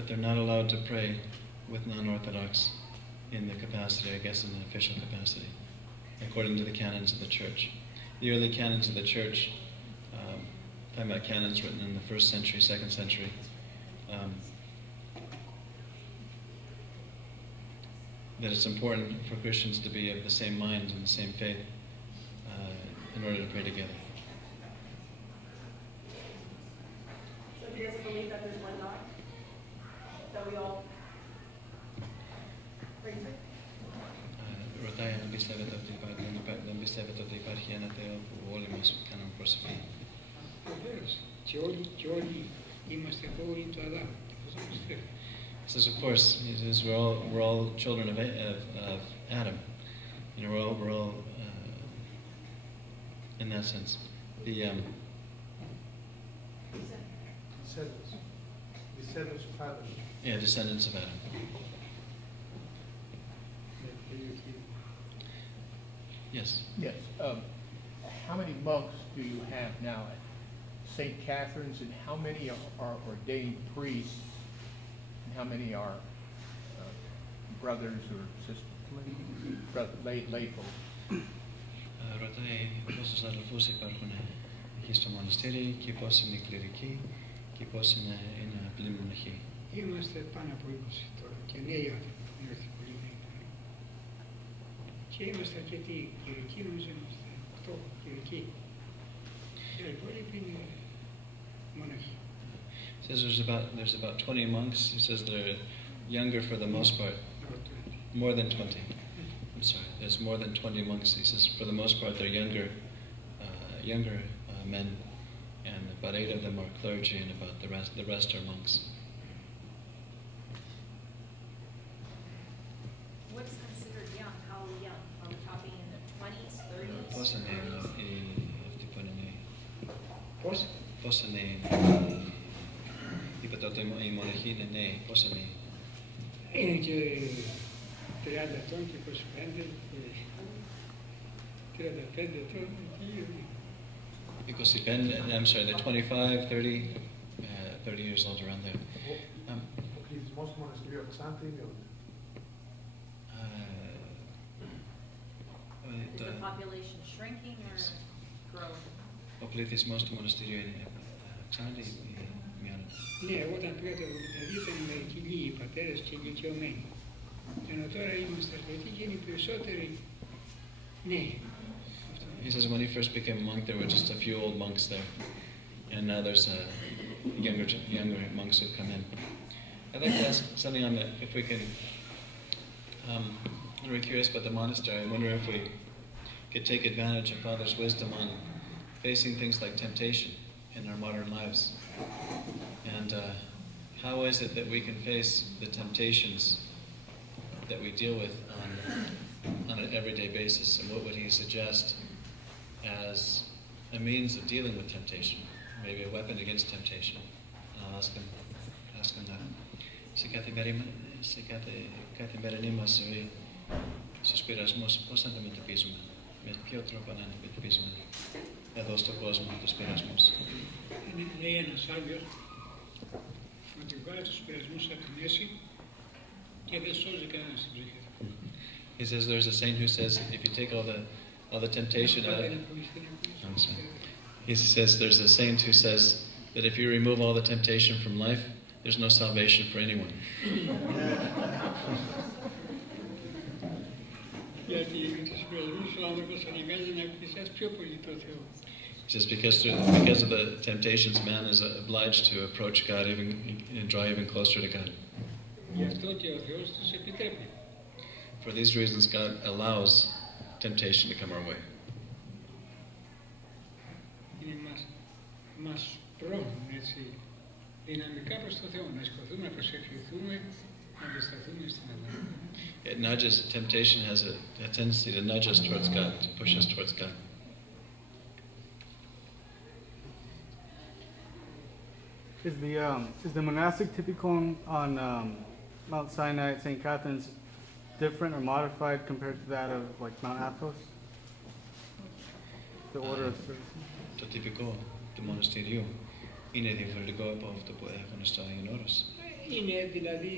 but they're not allowed to pray with non-Orthodox in the capacity, I guess, in the official capacity, according to the canons of the Church. The early canons of the Church, talking about canons written in the 1st century, 2nd century, that it's important for Christians to be of the same mind and the same faith in order to pray together. So do you guys believe that there's one God that we all pray to? Ρωτάει αν πιστεύετε ότι υπάρχει ένα Θεό που όλοι μας κάνουν προσευχή. Βεβαίως. Και όλοι είμαστε όλοι του Αδάμ. Αυτό πιστεύω. He says, of course, he says we're all children of Adam. You know, we're all in that sense. The descendants of Adam. Yeah, descendants of Adam. Yes. Yes. How many monks do you have now at St. Catherine's, and how many are ordained priests, and how many are brothers or sisters, lay folk? Ρωτάει πόσους αδελφούς υπάρχουν εκεί στο μοναστήρι και πώς είναι οι κληρικοί και πώς είναι απλοί μοναχοί. Είμαστε πάνω από 20 τώρα και νέοι άνθρωποι έχουν έρθει πολύ νέοι. Και είμαστε αρκετοί κληρικοί, νομίζω είμαστε 8 κληρικοί. Και οι υπόλοιποι είναι μοναχοί. He says there's about 20 monks. He says they're younger for the most part. More than 20. I'm sorry. There's more than 20 monks. He says for the most part they're younger men, and about 8 of them are clergy, and about the rest are monks. What's considered young? How young? Are we talking in the 20s, 30s? Πώς είναι αυτοί που είναι νέοι? Πώς είναι νέοι? Είπατε ότι οι μοναχοί είναι νέοι. Πώς είναι νέοι? Είναι και 30 ετών και 25 και 35 ετών. 25, I'm sorry, they're 25, 30, 30 years old, around there. Most monastery of Xanthi. Is the population shrinking or growing? Ο πληθυσμός του μοναστηρίου είναι Xanthi ή μειώνεται? Ναι, όταν πήγα το 1972 ήταν μερικοί λίγοι οι πατέρες και ηλικιωμένοι. Ενώ τώρα είμαστε αρκετοί και είναι οι περισσότεροι νέοι. He says when he first became a monk, there were just a few old monks there, and now there's younger monks who've come in. I'd like to ask something on if we can. I'm very curious about the monastery. I wonder if we could take advantage of Father's wisdom on facing things like temptation in our modern lives, and how is it that we can face the temptations that we deal with on an everyday basis, and what would he suggest as a means of dealing with temptation, maybe a weapon against temptation? I'll ask him that. Σε καθημερινή μας ζωή, στους πειρασμούς, πώς να αντιμετωπίζουμε, με ποιο τρόπο να αντιμετωπίζουμε εδώ στον κόσμο τους πειρασμούς? Λέει ένας Άγιος ότι βγάζει τους πειρασμούς από τη μέση και δεν σώζει κανένα στην ψυχή του. He says there's a saint who says if you take all the temptation out of, he says there's a saint who says that if you remove all the temptation from life, there's no salvation for anyone. Γιατί με τους πειρασμούς ο άνθρωπος αναγκάζει να πλησιάσει πιο πολύ το Θεό. He says because of the temptations, man is obliged to approach God and draw even closer to God. Γι' αυτό και ο Θεός τους επιτρέπει. For these reasons, God allows temptation to come our way. Μας πρόχνουν έτσι δυναμικά προς το Θεό, να σηκωθούμε, να προσευχηθούμε, να αντισταθούμε στην Ελλάδα. It nudges, temptation has a tendency to nudge us towards God, to push us towards God. Is the monastic typicon on Mt Sinai at St Catherine's different or modified compared to that of like Mount Athos? The order of service. Το τυπικό του μοναστηριού είναι διαφορετικό από αυτό που έχουν στο Άγιον Όρος. Είναι δηλαδή,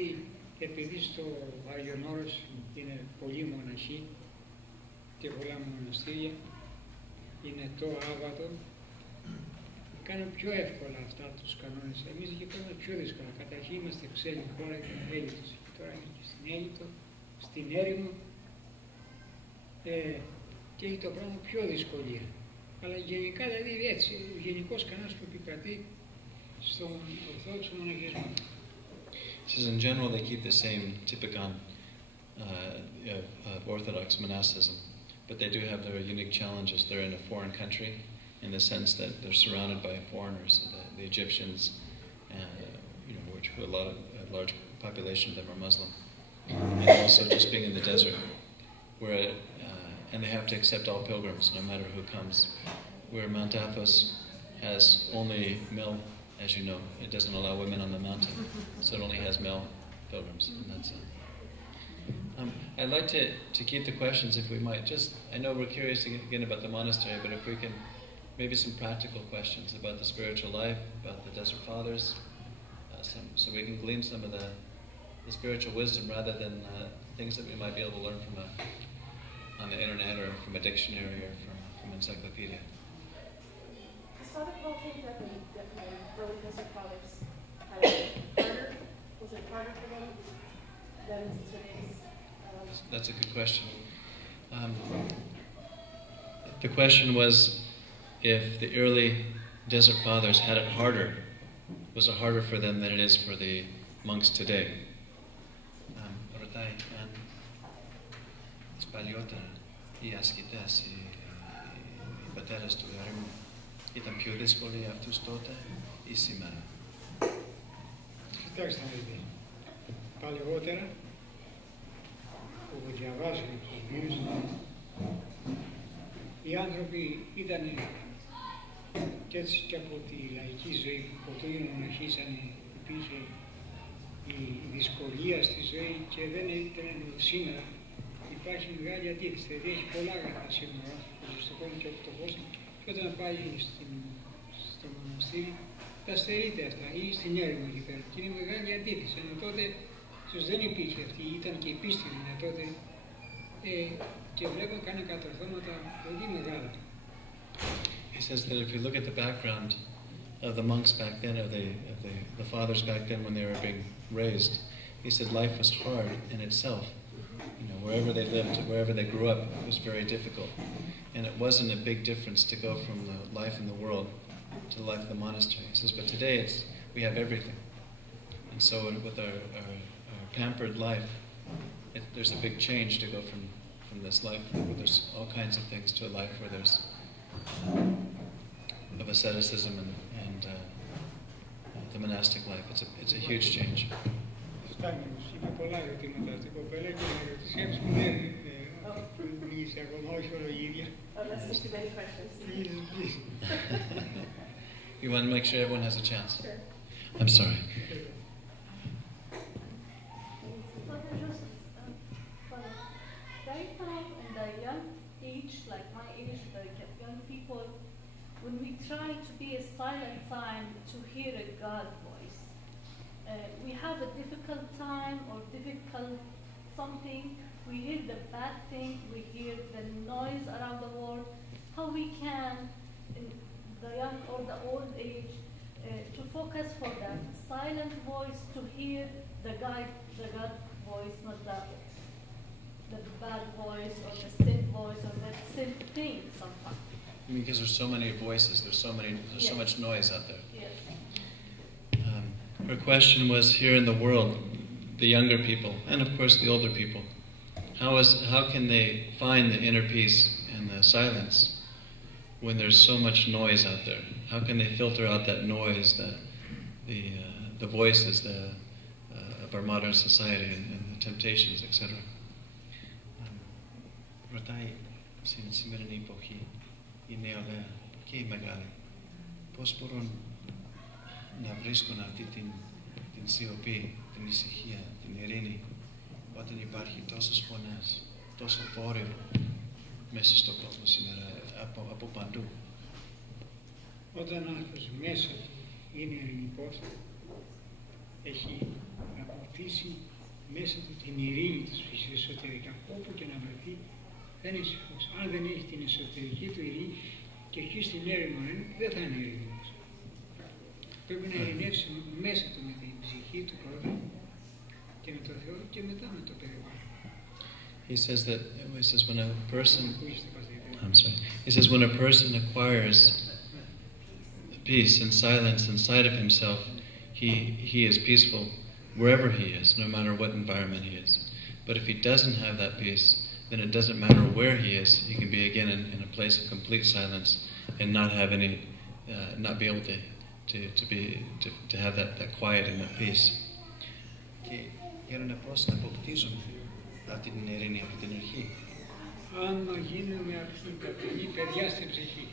επειδή στο Άγιον Όρος είναι πολλοί μοναχοί και πολλά μοναστήρια, είναι το Άββατο, κάνουν πιο εύκολα αυτά τους κανόνες. Εμείς εκεί κάνουμε πιο δύσκολα. Καταρχήν είμαστε ξένη χώρα και Έλληνες. Τώρα είναι και στην Αίγυπτο, στην έρημο και έχει το πράγμα πιο δυσκολία. Αλλά γενικά δηλαδή έτσι, ο γενικός κανόνας που επικρατεί στον Ορθόδοξο μοναχισμό. Says in general they keep the same typicon of Orthodox monasticism, but they do have their unique challenges. They're in a foreign country in the sense that they're surrounded by foreigners, the Egyptians, which a large population of them are Muslim, and also just being in the desert, and they have to accept all pilgrims, no matter who comes. Where Mount Athos has only male, as you know, it doesn't allow women on the mountain, so it only has male pilgrims, and that's it. I'd like to keep the questions, if we might. I know we're curious again about the monastery, but if we can, maybe some practical questions about the spiritual life, about the Desert Fathers, so we can glean some of the spiritual wisdom rather than things that we might be able to learn on the internet or from a dictionary or from encyclopedia. Does Father Paul think that the early Desert Fathers had it harder? Was it harder for them than today's? That's a good question. The question was if the early Desert Fathers had it harder. Was it harder for them than it is for the monks today? Ρωτάει αν τις παλιότερα οι ασκητές, οι πατέρες του ερήμου ήταν πιο δύσκολοι για αυτούς τότε ή σήμερα? Κοιτάξτε να δείτε. Παλαιότερα, όπου διαβάζουν τους βίους, οι άνθρωποι ήταν και έτσι και από τη λαϊκή ζωή που ποτέ οι μοναχοί υπήρχε η δυσκολία στη ζωή και δεν ήταν σήμερα. Υπάρχει μεγάλη αντίθεση, δηλαδή έχει πολλά αγαθά σήμερα ο άνθρωπος στον κόσμο και ο φτωχός και όταν πάει στο μοναστήρι τα στερείται αυτά ή στην έρημο εκεί πέρα και είναι μεγάλη αντίθεση. Ενώ τότε ίσως δεν υπήρχε αυτή, ήταν και η πίστη τότε και βλέπω κάνει κατορθώματα πολύ μεγάλα. He says that if you look at the background of the monks back then, of the fathers back then when they were being raised, he said life was hard in itself. Wherever they lived, wherever they grew up, it was very difficult. And it wasn't a big difference to go from the life in the world to the life of the monastery. He says, but today we have everything. And so with our pampered life, there's a big change to go from this life where there's all kinds of things to a life where there's of asceticism and the monastic life. It's a huge change. Είμαι πολλά ερωτήματα στην κοπέλα και να ρωτήσει έτσι που δεν μίλησε ακόμα, όχι όλο η ίδια. Oh, that's just too many questions. Please. You want to make sure everyone has a chance? Sure. I'm sorry. Father Joseph, Father, right now in the young age, like my age, the young people, when we try to be a silent time to hear a God voice, we have a difficult time or difficult something. We hear the bad thing, we hear the noise around the world. How we can, in the young or the old age, to focus for that silent voice to hear the God voice, not the bad voice or the sin voice or that sin thing sometimes. Because there's so many voices, there's so much noise out there. Yes. Her question was, here in the world, the younger people, and of course the older people, how can they find the inner peace and the silence when there's so much noise out there? How can they filter out that noise, the voices of our modern society and the temptations, etc.? Ρωτάει στην σημερινή εποχή η νεολαία και οι μεγάλοι πώς μπορούν να βρίσκουν αυτή την σιωπή, την ησυχία, την ειρήνη όταν υπάρχει τόσες φωνές, τόσο θόρυβο μέσα στον κόσμο σήμερα από παντού. Όταν ο άνθρωπος μέσα του είναι ειρηνικός, έχει αποκτήσει μέσα του την ειρήνη της φύσης εσωτερικά. Όπου και να βρεθεί, θα είναι ήσυχος. Αν δεν έχει την εσωτερική του ειρήνη, και εκεί στην έρημο δεν θα είναι ειρηνικός. Πρέπει να ειρηνεύσει μέσα του με την ψυχή του πρώτα και με το Θεό και μετά με το περιβάλλον. He says when a person, He says when a person acquires peace and silence inside of himself, he is peaceful wherever he is, no matter what environment he is. But if he doesn't have that peace, then it doesn't matter where he is. He can be again in a place of complete silence and not have any, not be able to have that quiet and that peace. Και για να πώς να αποκτήσω αυτή την ειρήνη από την αρχή. Άμα γίνουμε αυτοί παιδιά στην ψυχή.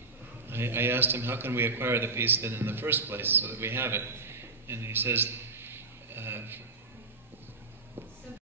I asked him, how can we acquire the peace then in the first place so that we have it? And he says,